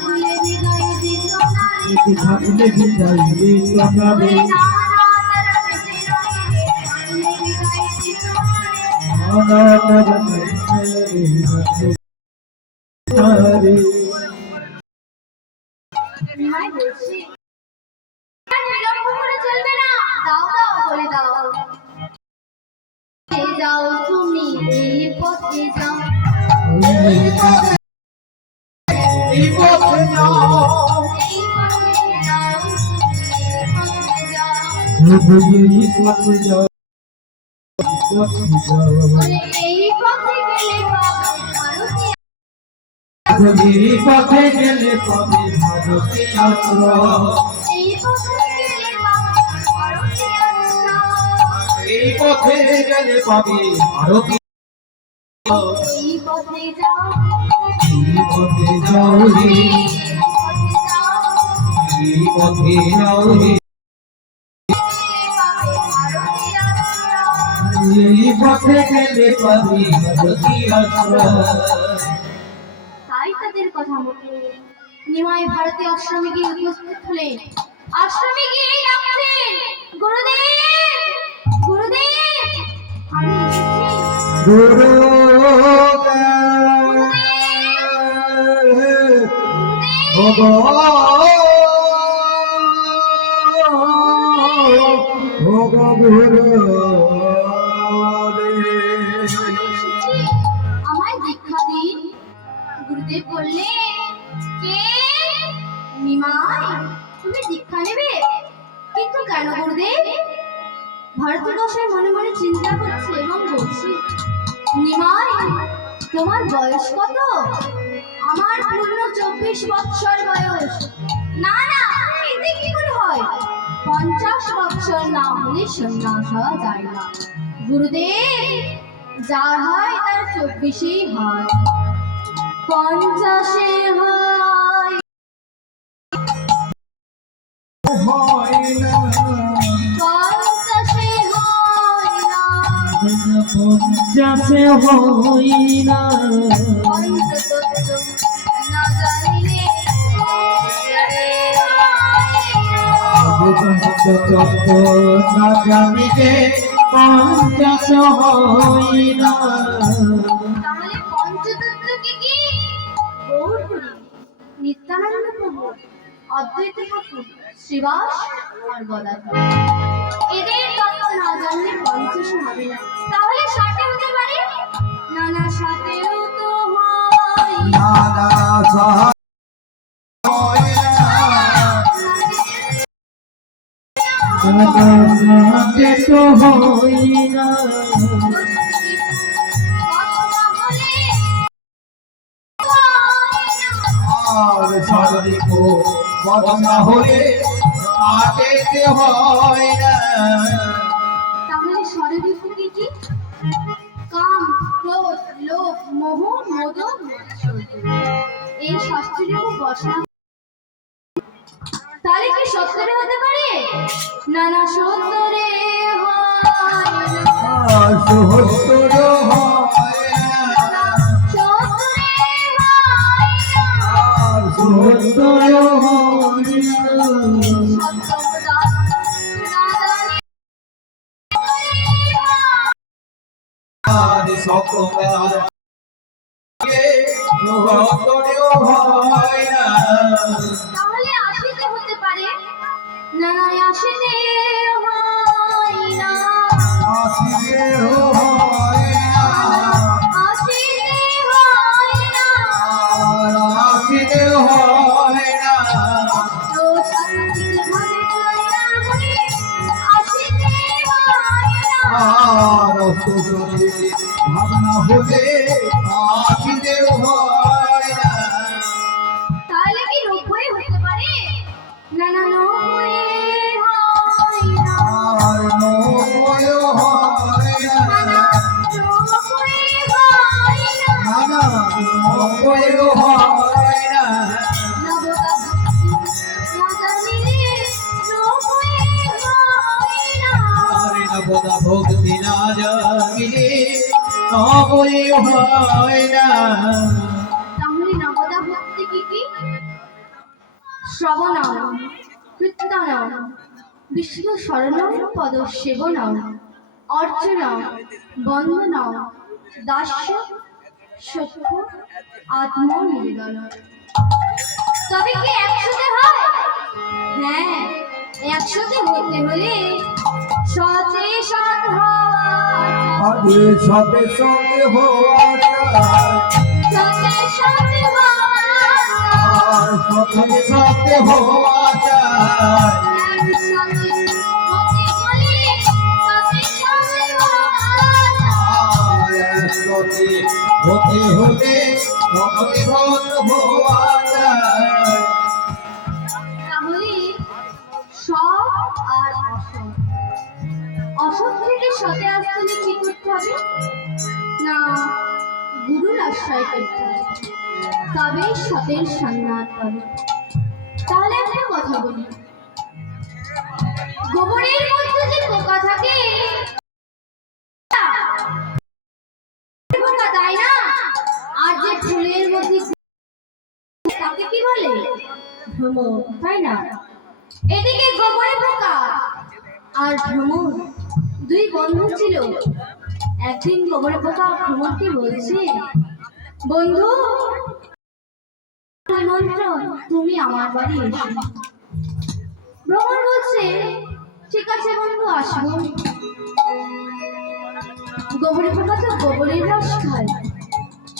থাকলে হৃদয়ে দিত না রে, বেঁচে থাকলে হৃদয়ে দিত না রে, না তারা বেঁচে রয়ে থাকলে হৃদয়ে দিত না রে। নিমাই বলছি বিলম্ব করে চলবে না, দাও দাও বলে দাও। যাও তুমি এই পথে যাও, এই পথে যাও, এই পথে যাও, এই পথে যাও, এই পথে গেলে পাবে ভারতে, এই পথে গেলে পাবে ভারতে আশ্রয়, এই পথে গেলে পাবে ভারতে আশ্রয়, এই পথে গেলে পাবে ভারতে, এই পথে যাও, এই পথে যাও রে, এই পথে যাও, এই পথে যাও রে, পাবে ভারতে আশ্রয়। এই পথে গেলে পাবে ভারতে আশ্রয়। তাই তাদের কথা মতো নিমাই ভারতে আশ্রমে গিয়ে উপস্থিত হলেন। আশ্রমে গিয়ে ডাকছেন, গুরুদেব গুরুদেব আমি এসেছি, গুরুদেব এসেছি, আমায় দীক্ষা দিন। গুরুদেব বললেন, কে? নিমাই, তুমি দীক্ষা নেবে? কিন্তু কেন গুরুদেব? ভারতবর্ষের মনে মনে চিন্তা করছে এবং বলছি, নিমাই তোমার বয়স কত? আমার পূর্ণ 24 বৎসর বয়স। না না, এতে কি করে হয়? 50 বৎসর না হলে সন্ন্যাস হওয়া যায় না গুরুদেব। যার হয় তার 24-এই হয়, 50-এ হয়, হয় না, 50-এ হয় না, পঞ্চাশে হয় না, পঞ্চতত্ত্ব না জানিলে তত্ত্ব না জানিলে পঞ্চাশ হয় না। তাহলে পঞ্চতত্ত্ব কি? গৌরহরি, নিত্যানন্দ প্রভু, অদ্বৈত ঠাকুর, শ্রীবাস আর গদাধর, এদের তত্ত্ব না জানলে 50 হবে না। তাহলে 60 হতে পারে? না না, 60-ও তো হয় না। নানা সহায় সাথে তো হই না, আর সর্দিক বদনা হলে আটেতে হয় না। তাহলে ষড়ঋতু কি? কাম, ক্রোধ, লোভ, মোহ, মদ, মাৎসর্য, এই শাস্ত্রের বসা। তাহলে কি 70 হতে পারে? না না, 70 হয় না, আর সহস্র হয় না, 70 হয় না, আর সহস্র হয় না। সপ্তম রাত না জানি আর সকল হয় না, তাহলে 80-তে হতে পারে? না না, 80-তে হয় না, আসিবে হয় না, 80-তে হয় না, আর আসিবে হয় না, তো শান্তির ঘরে লইয়া বলি, 80-তে হয় না। আর অষ্টজনী ভাবনা হলে আসিবে হয় না। তাহলে কি 90 হতে পারে? না না, 90 হয় না, আর নয় হয় না, 90 হয় না, নানা নয় হয় না, নবদা ভক্তি না জানিলে 90 হয় না। আর নবদা ভক্তি না জাগিলে নয় হয় না। তাহলে নবদা ভক্তি কি? শ্রবণম কীর্তনম বিষ্ণু শরণম পদসেবনম অর্চনম বন্দনম দাস্য সত্য আত্মনিবেদন। তবে কি একসাথে হয়? হ্যাঁ, একসাথে হতে হলে সতে সৎ হওয়া আগে সাথে সাথে হওয়া যায়, সতে সৎ হওয়া আর সাথে সাথে হওয়া যায়। একসাথে হতে হলে সতে সৎ হওয়া আর একসাথে হতে হলে সাথে সাথে হওয়া যায়। তাহলে সৎ আর অসৎ, অসৎ থেকে সতে আসতে হলে কি করতে হবে? না, গুরুর আশ্রয় করতে হবে, তবেই সতের সন্ধান পাবে। তাহলে একটা কথা বলি, গোবরের মধ্যে যে পোকা থাকে পোকা, তাই না? আর যে ফুলের মধ্যে তাকে কি বলে? ভ্রমর, তাই না? এদিকে গোবরে পোকা আর ভ্রমর দুই বন্ধু ছিল। একদিন গোবরে পোকা ভ্রমরকে বলছে, বন্ধু নিমন্ত্রণ, তুমি আমার বাড়ি এসো। ভ্রমর বলছে, ঠিক আছে বন্ধু, আসবো। গোবরে পোকা তো গোবরের রস খায়,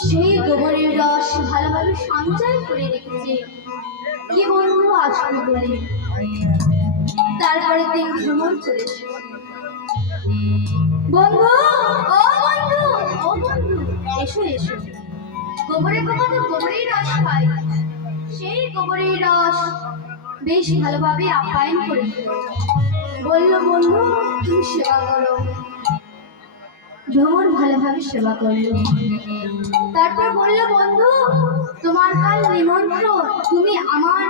সেই গোবরের রস ভালোভাবে সঞ্চয় করে রেখেছে কি বন্ধু আসবে বলে। তারপরে দিন ভ্রমণ চলে এসেছে। বন্ধু, ও বন্ধু, ও বন্ধু, এসো এসো। গোবরের পোকা তো গোবরের রস খায়, সেই গোবরের রস বেশ ভালোভাবে আপ্যায়ন করে দিল। বলল, বন্ধু তুমি সেবা করো। ভ্রমণ ভালোভাবে সেবা করলো। তারপর বলল, বন্ধু তোমার কাল নিমন্ত্রণ, তুমি আমার,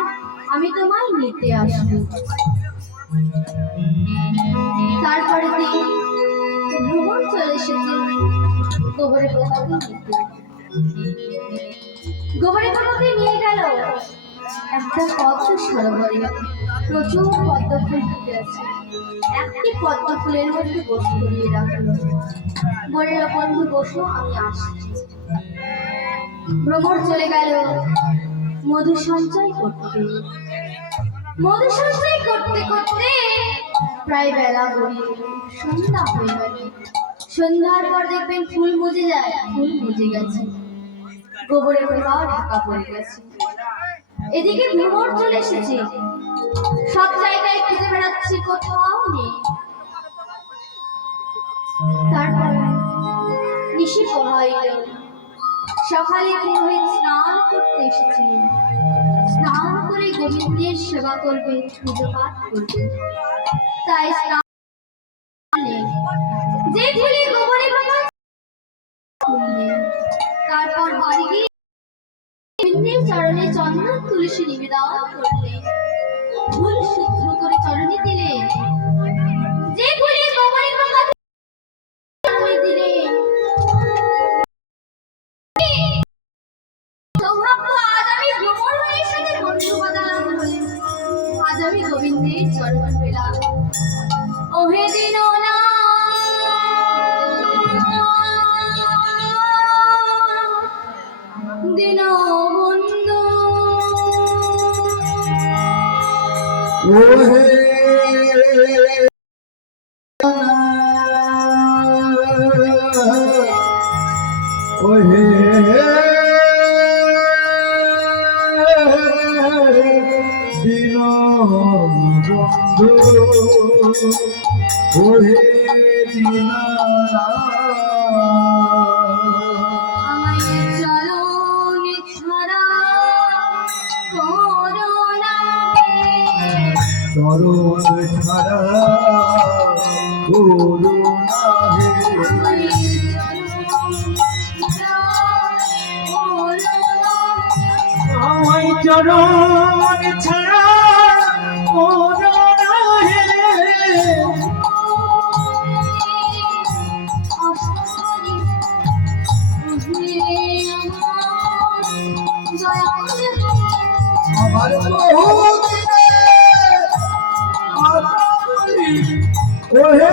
আমি তোমায় নিতে আসবো। তারপরে দিন ভ্রমণ চলে এসেছে গোবরে পোকাকে নিতে। গোবরে পোকাকে নিয়ে গেল একটা পদ্ম সরোবরে। প্রচুর পদ্ম ফুল ফুটে আছে। একটি পদ্ম ফুলের মধ্যে বসে করিয়ে রাখলো। বলল, বন্ধু বসো, আমি আসছি। ভ্রমর চলে গেল মধু সঞ্চয় করতে। মধু সঞ্চয় করতে করতে প্রায় বেলা গড়িয়ে গেল, সন্ধ্যা হয়ে গেল। সন্ধ্যার পর দেখবেন ফুল মুজে যায়, ফুল মুজে গেছে, গোবরে পোকাও ঢাকা পড়ে গেছে। এদিকে ভ্রমর চলে এসেছে, সব জায়গায় খুঁজে বেড়াচ্ছে, কোথাও নেই। তারপর নিশি পোহাইল। সকালে পুরোহিত স্নান করতে এসেছে, স্নান করে গোবিন্দের সেবা করবে, পুজো পাঠ করবে, তাই স্নান যে ফুলে গোবরে পোকা তুললেন। তারপর বাড়ি গিয়ে গোবিন্দের চরণে চন্দন তুলসী নিবেদন করলেন, ফুল শুদ্ধ করে চরণে দিলেন। যে ফুলে গোবরে পোকা দিলেন, সৌভাগ্য আজ আমি ভ্রমর হয়ে সাথে বন্ধু বাঁধালাম বলে আজ আমি গোবিন্দের চরণ পেলাম। ওহে দিন না দিন বন্ধু, ওহে ওহে দিন বন্ধু, ওহে আমার চরণ ছাড়া করুণা চরণ ছাড়া করুণা হে, আমায় চরণ ছাড়া করুণা হে, আবার বহুদিনে আদরি ওহে